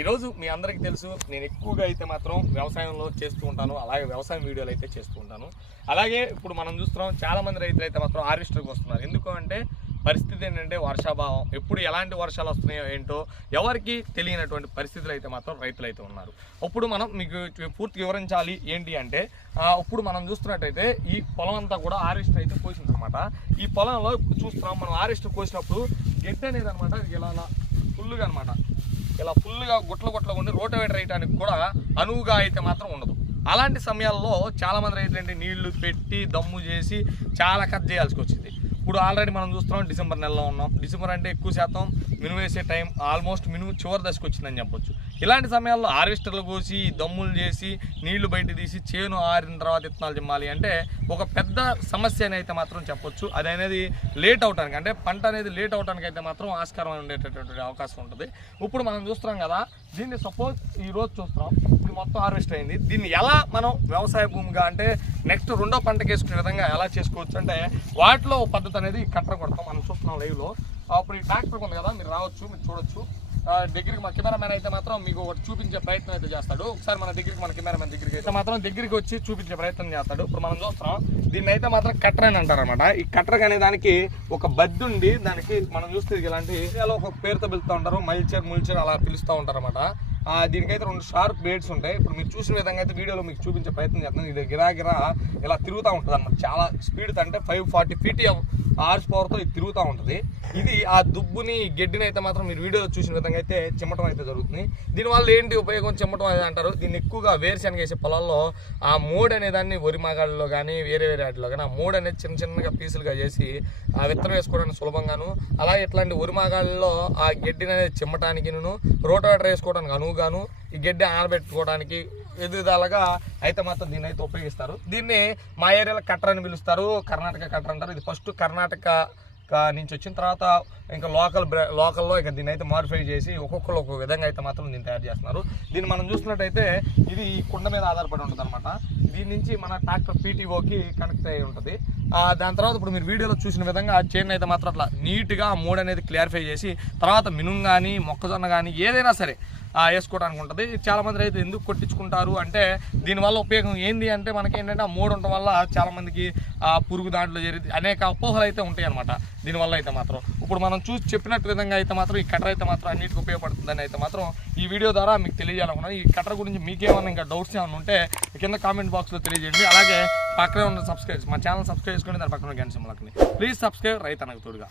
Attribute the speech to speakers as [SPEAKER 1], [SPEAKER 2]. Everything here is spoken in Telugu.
[SPEAKER 1] ఈరోజు మీ అందరికీ తెలుసు నేను ఎక్కువగా అయితే మాత్రం వ్యవసాయంలో చేస్తూ ఉంటాను అలాగే వ్యవసాయం వీడియోలు అయితే చేస్తూ ఉంటాను. అలాగే ఇప్పుడు మనం చూస్తున్నాం చాలామంది రైతులు అయితే మాత్రం హార్వెస్టర్కి వస్తున్నారు. ఎందుకు అంటే పరిస్థితి ఏంటంటే వర్షాభావం. ఎప్పుడు ఎలాంటి వర్షాలు వస్తున్నాయో ఏంటో ఎవరికి తెలియనటువంటి పరిస్థితులు అయితే మాత్రం రైతులు అయితే ఉన్నారు. అప్పుడు మనం మీకు పూర్తి వివరించాలి ఏంటి అంటే ఇప్పుడు మనం చూస్తున్నట్టయితే ఈ పొలం అంతా కూడా ఆరెస్ట్ అయితే కోసిందనమాట ఈ పొలంలో ఇప్పుడు చూస్తున్నాం మనం ఆరెస్ట్ కోసినప్పుడు గెడ్డ అనేది అనమాట ఇలా ఫుల్గా అనమాట ఇలా ఫుల్గా గుట్ల గుట్ల ఉండి రోటవేటర్ వేయడానికి కూడా అనువుగా అయితే మాత్రం ఉండదు. అలాంటి సమయాల్లో చాలా మంది రైతులు ఏంటి నీళ్ళు పెట్టి దమ్ము చేసి చాలా కట్ చేయాల్సి వచ్చింది. ఇప్పుడు ఆల్రెడీ మనం చూస్తున్నాం డిసెంబర్ నెలలో ఉన్నాం. డిసెంబర్ అంటే ఎక్కువ శాతం మినుము వేసే టైం ఆల్మోస్ట్ మినుము చివరి దశకు వచ్చిందని చెప్పొచ్చు. ఇలాంటి సమయాల్లో హార్వెస్టర్లు కోసి దమ్ములు చేసి నీళ్ళు బయట తీసి చేను ఆరిన తర్వాత విత్తనాలు చిమ్మాలి అంటే ఒక పెద్ద సమస్య అయితే మాత్రం చెప్పొచ్చు. అది అనేది లేట్ అవడానికి అంటే పంట అనేది లేట్ అవడానికి అయితే మాత్రం ఆస్కారం ఉండేటటువంటి అవకాశం ఉంటుంది. ఇప్పుడు మనం చూస్తున్నాం కదా దీన్ని సపోజ్ ఈ రోజు చూస్తున్నాం. ఇది మొత్తం హార్వెస్ట్ అయింది. దీన్ని ఎలా మనం వ్యవసాయ భూమిగా అంటే నెక్స్ట్ రెండో పంటకు వేసుకునే విధంగా ఎలా చేసుకోవచ్చు అంటే వాటిలో పద్ధతి అనేది కట్టర కొడతాం మనం చూస్తున్నాం లైవ్లో అప్పుడు ఈ ట్రాక్టర్ ఉంది కదా మీరు రావచ్చు మీరు చూడొచ్చు. ఆ, దగ్గరికి మన కెమెరామెన్ అయితే మాత్రం మీకు ఒకటి చూపించే ప్రయత్నం అయితే చేస్తాడు. ఒకసారి మన దగ్గరికి మన కెమెరామెన్ దగ్గరికి అయితే మాత్రం దగ్గరికి వచ్చి చూపించే ప్రయత్నం చేస్తాడు. ఇప్పుడు మనం చూస్తున్నాం దీన్ని అయితే మాత్రం కట్టర్ అని అంటారు అనమాట ఈ కట్టర్ అనే దానికి ఒక బద్ది ఉండి దానికి మనం చూస్తే ఇలాంటి ఏరియాలో ఒక పేరుతో పిలుస్తూ ఉంటారు. మల్చర్ ముల్చర్ అలా పిలుస్తూ ఉంటారు అనమాట దీనికైతే రెండు షార్ప్ బ్లేడ్స్ ఉంటాయి. ఇప్పుడు మీరు చూసిన విధంగా అయితే వీడియోలో మీకు చూపించే ప్రయత్నం చేస్తున్నాను ఇది గిరా ఇలా తిరుగుతూ ఉంటుంది అనమాట చాలా స్పీడ్ అంటే ఫైవ్ ఫార్టీ ఫీట్ హార్స్ పవర్తో ఇది తిరుగుతూ ఉంటుంది. ఇది ఆ దుబ్బుని గడ్డిని అయితే మాత్రం మీరు వీడియోలో చూసిన విధంగా అయితే చిమ్మటం అయితే జరుగుతుంది. దీనివల్ల ఏంటి ఉపయోగం చిమ్మటం అనేది అంటారు. దీన్ని ఎక్కువగా వేరుశనగ వేసే పొలాల్లో ఆ మోడ్ అనే దాన్ని వరి మాగాళ్ళలో కానీ వేరే వేరే వాటిలో కానీ ఆ మోడ్ అనేది చిన్న చిన్నగా పీసులుగా చేసి ఆ విత్తనం వేసుకోవడానికి సులభంగాను. అలాగే ఇట్లాంటి వరి మాగాళ్ళలో ఆ గడ్డిని అనేది చిమ్మటానికి రోటోవేటర్ వేసుకోవడానికి అనువుగాను ఈ గడ్డి ఆనబెట్టుకోవడానికి ఎదుగుదలగా అయితే మాత్రం దీన్ని అయితే ఉపయోగిస్తారు. దీన్ని మా ఏరియాలో కట్టర్ అని పిలుస్తారు. కర్ణాటక కట్టర్ అంటారు. ఇది ఫస్ట్ కర్ణాటక కా- నుంచి వచ్చిన తర్వాత ఇంకా లోకల్ లోకల్లో ఇక దీన్ని అయితే మాడిఫై చేసి ఒక్కొక్కరు ఒక్కొక్క విధంగా అయితే మాత్రం దీన్ని తయారు చేస్తున్నారు. దీన్ని మనం చూసినట్టయితే ఇది కుండ మీద ఆధారపడి ఉంటుంది అనమాట దీని నుంచి మన ట్రాక్టర్ పీటీఓకి కనెక్ట్ అయ్యి ఉంటుంది. దాని తర్వాత ఇప్పుడు మీరు వీడియోలో చూసిన విధంగా ఆ చైన్ అయితే మాత్రం అట్లా నీట్గా మూడ్ మోడ్ అనేది క్లారిఫై చేసి తర్వాత మినుము కానీ మొక్కజొన్న కానీ ఏదైనా సరే వేసుకోవడానికి ఉంటుంది. చాలా మంది రైతులు ఎందుకు కొట్టించుకుంటారు అంటే దీనివల్ల ఉపయోగం ఏంది అంటే మనకి ఏంటంటే ఆ మూడు ఉండటం వల్ల చాలామందికి ఆ పురుగు దాంట్లో జరిగి అనేక అపోహలు అయితే ఉంటాయి అనమాట దీనివల్ల అయితే మాత్రం. ఇప్పుడు మనం చూసి చెప్పినట్టు విధంగా అయితే మాత్రం ఈ కటర్ అయితే మాత్రం అన్నిటికీ ఉపయోగపడుతుందని అయితే మాత్రం ఈ వీడియో ద్వారా మీకు తెలియజేయాలనుకున్నాను. ఈ కటర్ గురించి మీకేమన్నా ఇంకా డౌట్స్ ఏమైనా ఉంటే కింద కామెంట్ బాక్స్లో తెలియజేయండి. అలాగే పక్కనే ఉన్న సబ్స్క్రైబ్ మా ఛానల్ సబ్స్క్రైబ్ చేసుకోండి దాని పక్కన గంట సింబల్ ప్లీజ్ సబ్స్క్రైబ్ రైతు అనకు తోడుగా.